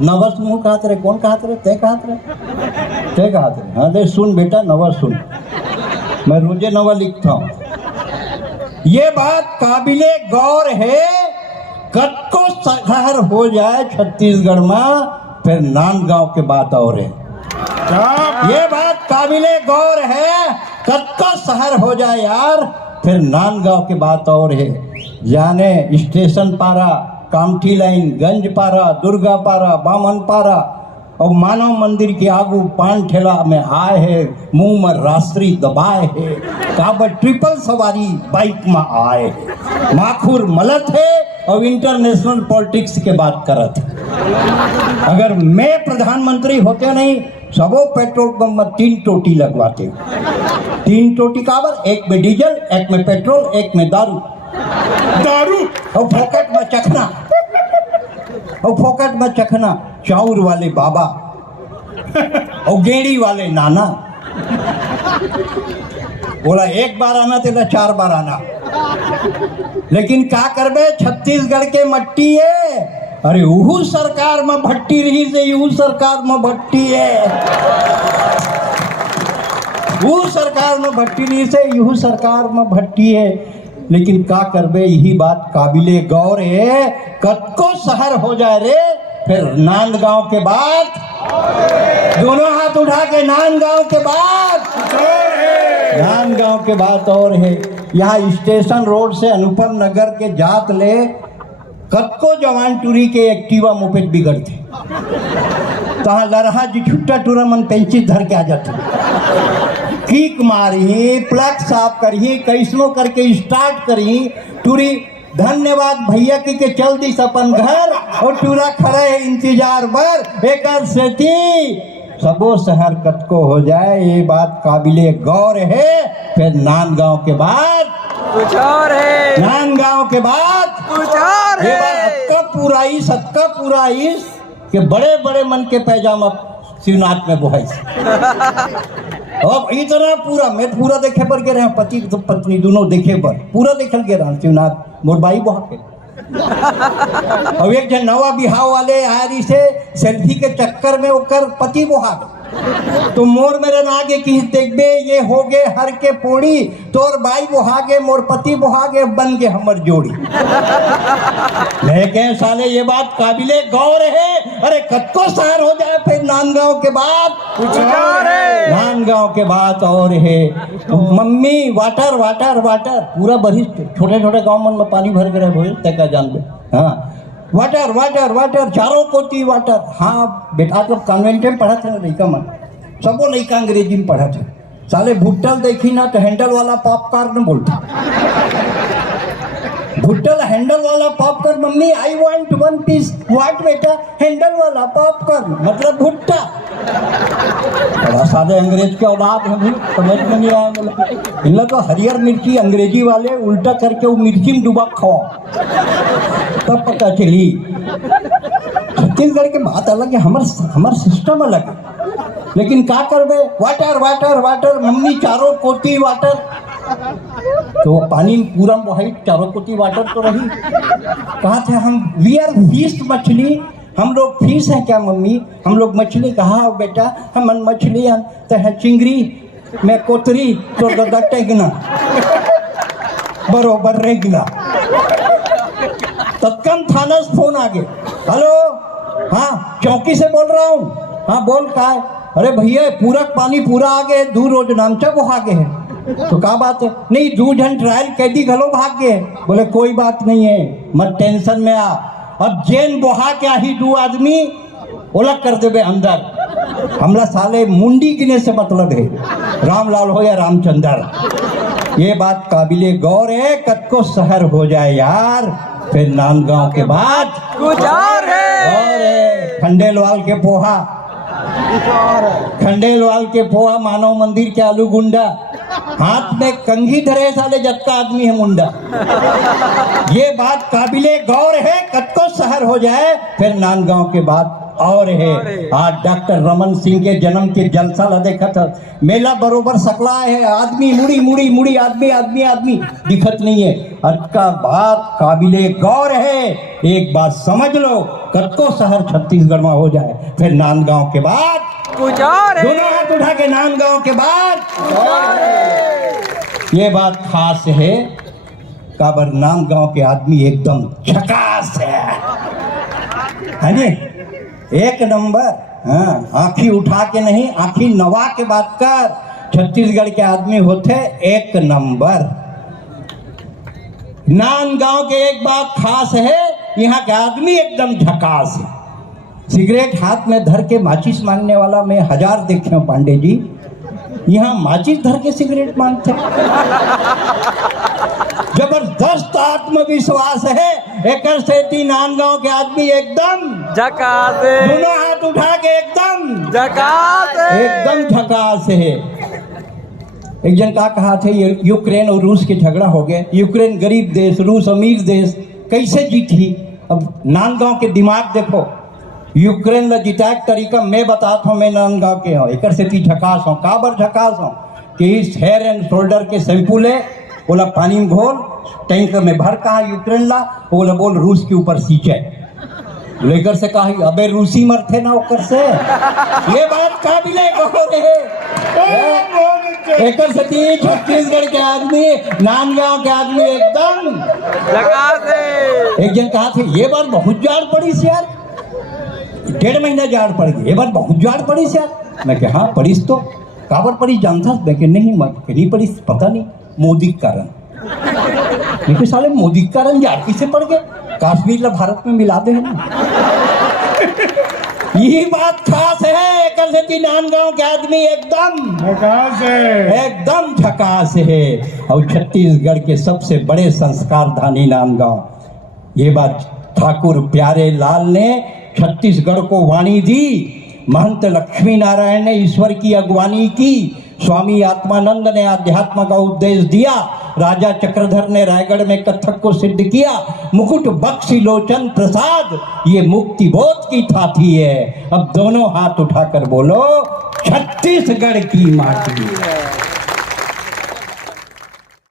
नवस मुँह कहत रहे, कौन कहत रहे? ते कहत रहे, ते कहत रहे। हाँ दे सुन बेटा, नवा सुन, मैं रोजे नवा लिखता हूँ। ये बात काबिले गौर है, कद को शहर हो जाए छत्तीसगढ़ में, फिर नांदगांव के बात और है। ये बात काबिले गौर है, कद को शहर हो जाए यार, फिर नांदगांव की बात और है। जाने स्टेशन पारा, कामठी लाइन, गंज पारा, दुर्गा पारा, बामन पारा और मानव मंदिर के आगू पान ठेला में आए है, मुंह में राष्ट्रीय दबाए है, काबर ट्रिपल सवारी बाइक में आए है, माखुर मलत है और इंटरनेशनल पॉलिटिक्स के बात करत है। अगर मैं प्रधानमंत्री होते नहीं, सबो पेट्रोल पंप में 3 टोटी लगवाते। 3 टोटी काबर? एक में डीजल, एक में पेट्रोल, एक में दारू और फोकट में चखना, और फोकट में चखना चाउर वाले बाबा और गेड़ी वाले नाना। बोला 1 बार आना तेरा 4 बार आना। लेकिन क्या करबे, छत्तीसगढ़ के मट्टी है। अरे उहू सरकार में भट्टी रही से यू सरकार में भट्टी है, वो सरकार में भट्टी रही से यू सरकार में भट्टी है। लेकिन क्या करबे, यही बात काबिले गौर है, कद को शहर हो जाए रे, फिर नांदगांव के बाद, दोनों हाथ उठा के नांदगांव के बाद, नांदगांव के बात और है। यहाँ स्टेशन रोड से अनुपम नगर के जात ले कद को जवान टूरी के एक्टिवा मोपेड बिगड़ते, तहाँ लरहा जी छुट्टा टूरा मन पेंचिस धर के आ जाते, किक मारी, प्लग साफ करी, कैसनो करके स्टार्ट करी, टूरी धन्यवाद भैया के चल दी अपन घर, और टूरा खड़ा है इंतजार पर एक सेती सबो शहर कद को हो जाए। ये बात काबिले गौर है, फिर नांदगांव के बाद कुछ और है, नांदगांव के बाद कुछ और ये है। बात सबका पूरा इस के बड़े बड़े मन के पैजामा शिवनाथ में बुहाई। अब इतना पूरा मैं पूरा देखे पर के रहे, पति तो पत्नी दोनों देखे पर पूरा देखल के रहा शिवनाथ मोर बाई बुहा के। अब एक जन नवा बिहाव वाले आरी से सेल्फी के चक्कर में ओकर पति बुहा गए, तो मोर मेरे नागे की देखबे ये हो गए हर के पोड़ी, तोर बाई बुहागे मोर पति बुहागे, बन गए हमर जोड़ी। लेकिन साले ये बात काबिले गौर है, अरे कद को शहर हो जाए, फिर नांदगांव के बाद कुछ और है, नांदगांव के बाद और है। मम्मी वाटर वाटर वाटर, पूरा बरिष्ठ छोटे छोटे गांव में पानी भर के रहे तक जानबे। हाँ वाटर वाटर वाटर, चारों कोटी वाटर। हाँ बेटा तो कॉन्वेंट में पढ़ा थे ना लड़का मन, सबो लड़का अंग्रेजी में पढ़ा थे। साले भुट्टल देखी ना तो हैंडल वाला पॉपकॉर्न बोलता, भुट्टल हैंडल वाला popcorn. Mummy I want 1 piece. What बेटा? हैंडल वाला पॉपकॉर्न मतलब भुट्टा। बड़ा सादे अंग्रेज के औलाद है भाई, समझ में नहीं आया मुझे। इन लोग तो हरियर मिर्ची अंग्रेजी वाले उल्टा करके वो मिर्ची में डुबा खाओ, तब पता चली। छत्तीसगढ़ के बात अलग है, हमार सिस्टम अलग है। लेकिन क्या करबे, वाटर वाटर वाटर, मम्मी चारों कोटी वाटर, तो पानी पूरा वही चारों कोटी वाटर तो रही। कहा थे हम वी आर फिश मछली, हम लोग फिश है क्या मम्मी? हम लोग मछली। कहा बेटा हम मछली तो है चिंगरी में कोतरी तो टेगना बरोबर रेगना। तत्कन थाना से फोन आ गए, हेलो हाँ चौकी से बोल रहा हूँ। हाँ बोल का है? अरे भैया पूरा पानी पूरा आ गए, दूर रोज नामचा वो आगे है। तो क्या बात है? नहीं 2 जन ट्रायल कैदी घलो भाग गए। बोले कोई बात नहीं है, मत टेंशन में आ। अब जेन बोहा क्या ही 2 आदमी ओलग कर देवे अंदर। हमला साले मुंडी गिने से मतलब है, रामलाल हो या रामचंद्र। ये बात काबिले गौर है, कद को शहर हो जाए यार, फिर नांदगांव के बाद कुछ और है। खंडेलवाल के पोहा, खंडेलवाल के पोहा, मानव मंदिर के आलू गुंडा, हाथ में कंघी धरे साले जब का आदमी है मुंडा। ये बात काबिले गौर है, कद को शहर हो जाए, फिर नांदगांव के बाद और है। आज डॉक्टर रमन सिंह के जन्म के जलसा ला देखा था, मेला बरोबर सकला है, आदमी मुड़ी मुड़ी मुड़ी आदमी आदमी आदमी दिखत नहीं है। का बात काबिले गौर है। एक बात समझ लो, कत्को शहर छत्तीसगढ़ में हो जाए, फिर नांदगांव के बाद कुछ और है। दोनों हाथ उठा के नांदगांव के बाद ये बात खास है, काबर नांदगांव के आदमी एकदम झकास है नी, एक नंबर। हाँ, आँखी उठा के नहीं, आँखी नवा के बात कर। छत्तीसगढ़ के आदमी होते एक नंबर। नांदगांव के एक बात खास है, यहाँ के आदमी एकदम झकास है। सिगरेट हाथ में धर के माचिस मांगने वाला मैं 1000 देखे हूं पांडे जी, यहाँ माचिस धर के सिगरेट मांगते। जबरदस्त आत्मविश्वास है। एक सेती नांदगांव के आदमी एकदम झकास है। दोनों हाथ उठा के एकदम झकास है। एकदम झकास है। एक जन का कहा थे, यूक्रेन और रूस के झगड़ा हो गया, यूक्रेन गरीब देश, रूस अमीर देश, कैसे जीती? अब नांदगांव के दिमाग देखो, यूक्रेन ला जिताए तरीका मैं बताता हूँ। मैं नांदगांव के हूँ, एक से ती झकास हूँ। काबर झकास हूँ कि इस हेयर एंड शोल्डर के शैम्पू ले, बोला पानी में घोल, टैंकर में भर, कहा यूक्रेन ला, बोला बोल रूस के ऊपर सींचे। लेकर से कहा अबे रूसी मरते ना ओकर से। ये बात काबिले गौर है। एक सती छत्तीसगढ़ के आदमी, नांदगांव के आदमी एकदम झकास है। एक जन कहा थे, ये बार बहुत जाड़ पड़ी से यार, 1.5 महीना जाड़ पड़ गई, ये बार बहुत जाड़ पड़ी से यार। मैं कहा हाँ पड़ीस तो, काबर पड़ी जानता? मैं कि नहीं, नहीं पड़ी, पता नहीं, मोदी के कारण। लेकिन साले मोदी के कारण यार किसे पड़ गए? कश्मीर ला भारत में मिला दे ना। यही बात खास है। कल से नांदगांव के आदमी एकदम झकास है, एकदम झकास है। और छत्तीसगढ़ के सबसे बड़े संस्कार धानी नांदगांव। ये बात ठाकुर प्यारे लाल ने छत्तीसगढ़ को वाणी दी। महंत लक्ष्मी नारायण ने ईश्वर की अगवानी की। स्वामी आत्मानंद ने अध्यात्म का उपदेश दिया। राजा चक्रधर ने रायगढ़ में कथक को सिद्ध किया। मुकुट बख्शी लोचन प्रसाद, ये मुक्ति बोध की थाती है। अब दोनों हाथ उठाकर बोलो, छत्तीसगढ़ की माटी है।